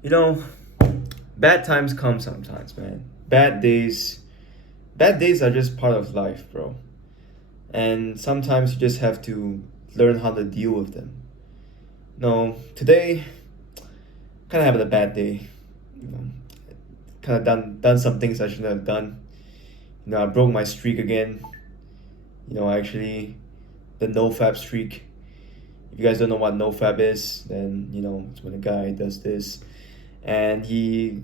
You know, bad times come sometimes, man. Bad days are just part of life, bro. And sometimes you just have to learn how to deal with them. No, today kind of having a bad day. You know, kind of done some things I shouldn't have done. I broke my streak again. Actually, the no fab streak. If you guys don't know what no fab is, then it's when a guy does this, and he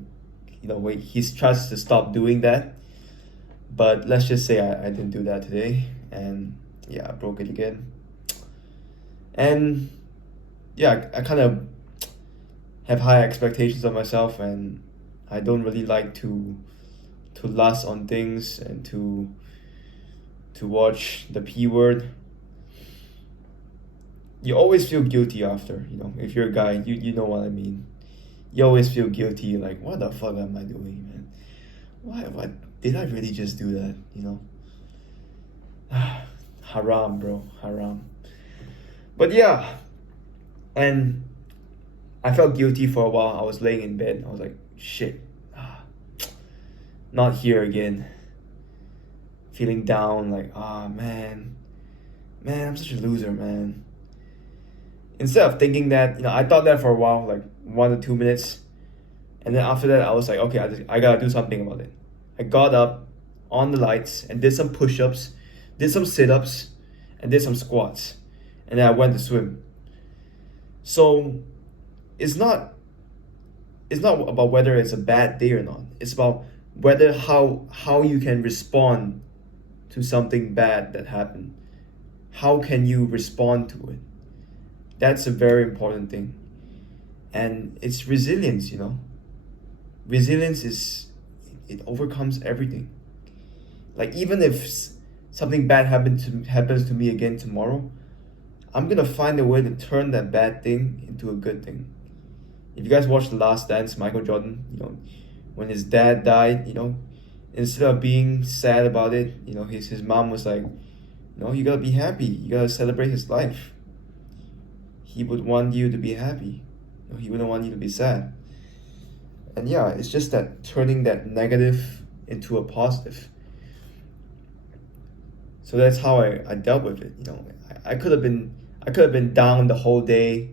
tries to stop doing that. But let's just say I didn't do that today, and yeah, I broke it again. And yeah, I kind of have high expectations of myself, and I don't really like to lust on things and to watch the P word. You always feel guilty after, if you're a guy, you know what I mean. You always feel guilty, like, what the fuck am I doing, man? Why did I really just do that, Haram, bro, haram. But yeah, and I felt guilty for a while. I was laying in bed. I was like, shit, not here again. Feeling down, like, man, I'm such a loser, man. Instead of thinking that, I thought that for a while, like 1 to 2 minutes, and then after that, I was like, okay, I gotta do something about it. I got up on the lights and did some push-ups, did some sit-ups, and did some squats, and then I went to swim. So it's not about whether it's a bad day or not. It's about whether how you can respond to something bad that happened. How can you respond to it? That's a very important thing. And it's resilience. Resilience it overcomes everything. Like, even if something bad happens to me again tomorrow, I'm gonna find a way to turn that bad thing into a good thing. If you guys watch The Last Dance, Michael Jordan, when his dad died, instead of being sad about it, his mom was like, no, you gotta be happy. You gotta celebrate his life. He would want you to be happy. He wouldn't want you to be sad. And yeah, it's just that turning that negative into a positive. So that's how I dealt with it. I could have been down the whole day.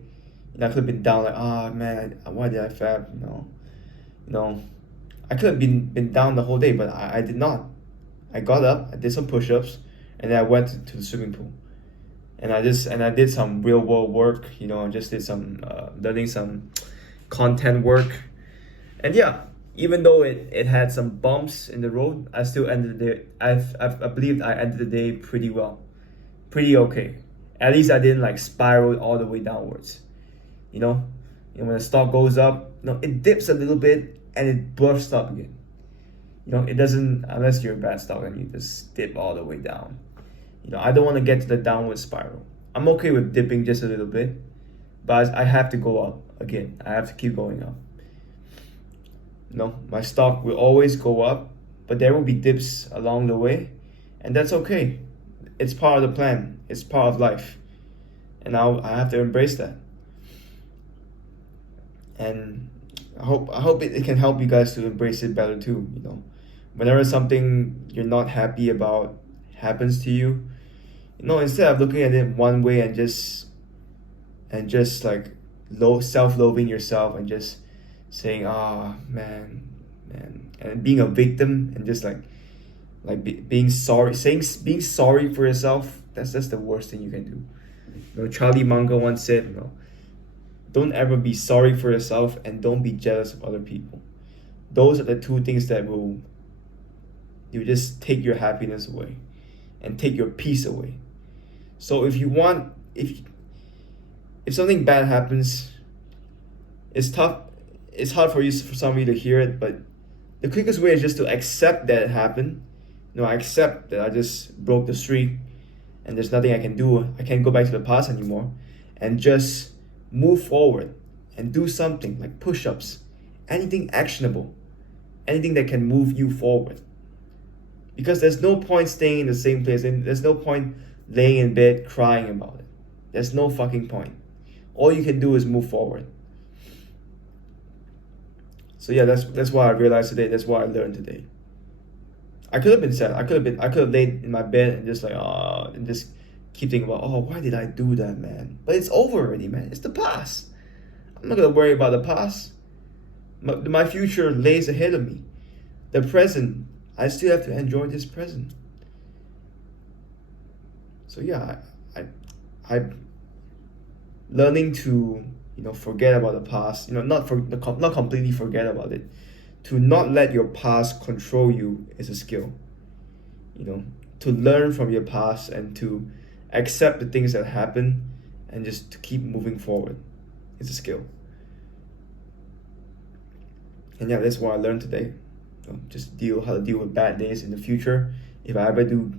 I could have been down like, man, why did I fab? I could have been down the whole day, but I did not. I got up, I did some push-ups, and then I went to the swimming pool. And I did some real world work. I just did some learning some content work. And yeah, even though it had some bumps in the road, I still ended the day. I believe I ended the day pretty well, pretty okay. At least I didn't like spiral all the way downwards. When the stock goes up, it dips a little bit and it bursts up again. It doesn't, unless you're a bad stock and you just dip all the way down. I don't want to get to the downward spiral. I'm okay with dipping just a little bit, but I have to go up again. I have to keep going up. My stock will always go up, but there will be dips along the way, and that's okay. It's part of the plan. It's part of life, and I have to embrace that. And I hope it can help you guys to embrace it better too. Whenever something you're not happy about happens to you, instead of looking at it one way and just like self-loathing yourself and just saying, man, and being a victim and just being sorry, being sorry for yourself, that's the worst thing you can do. Charlie Munger once said, don't ever be sorry for yourself and don't be jealous of other people. Those are the two things that will you just take your happiness away and take your peace away. So if something bad happens, it's tough. It's hard for some of you to hear it, but the quickest way is just to accept that it happened. I accept that I just broke the streak and there's nothing I can do. I can't go back to the past anymore, and just move forward and do something like push-ups, anything actionable, anything that can move you forward. Because there's no point staying in the same place, and there's no point laying in bed crying about it. There's no fucking point. All you can do is move forward. So yeah, that's what I realized today. That's what I learned today. I could have been sad. I could have laid in my bed and just like and just keep thinking about, oh, why did I do that, man? But it's over already, man. It's the past. I'm not gonna worry about the past. My future lays ahead of me. The present, I still have to enjoy this present. So yeah, I learning to forget about the past. Not completely forget about it. To not let your past control you is a skill. To learn from your past and to accept the things that happen and just to keep moving forward is a skill. And yeah, that's what I learned today. Just how to deal with bad days in the future. If I ever do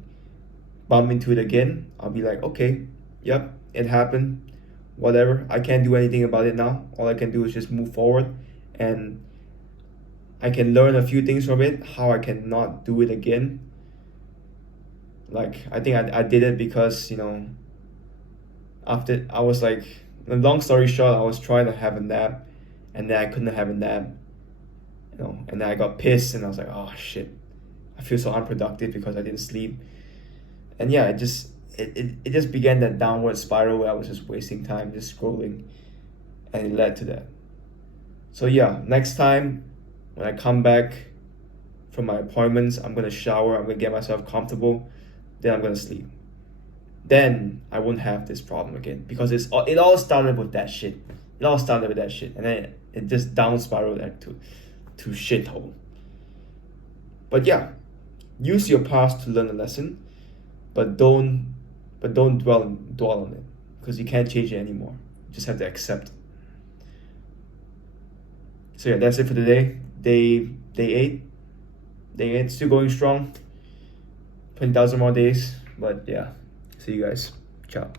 bump into it again, I'll be like, okay, yep, it happened. Whatever. I can't do anything about it now. All I can do is just move forward, and I can learn a few things from it, how I cannot do it again. Like, I think I did it because, after I was like, long story short, I was trying to have a nap, and then I couldn't have a nap, and then I got pissed, and I was like, oh shit, I feel so unproductive because I didn't sleep. And yeah, it just began that downward spiral where I was just wasting time, just scrolling, and it led to that. So yeah, next time when I come back from my appointments, I'm gonna shower, I'm gonna get myself comfortable, then I'm gonna sleep. Then I won't have this problem again because it all started with that shit. It all started with that shit, and then it just down spiraled to shithole. But yeah, use your past to learn a lesson, but don't dwell on it because you can't change it anymore. You just have to accept it. So yeah, that's it for today. Day 8. Day 8 still going strong. 20,000 more days, but yeah. See you guys. Ciao.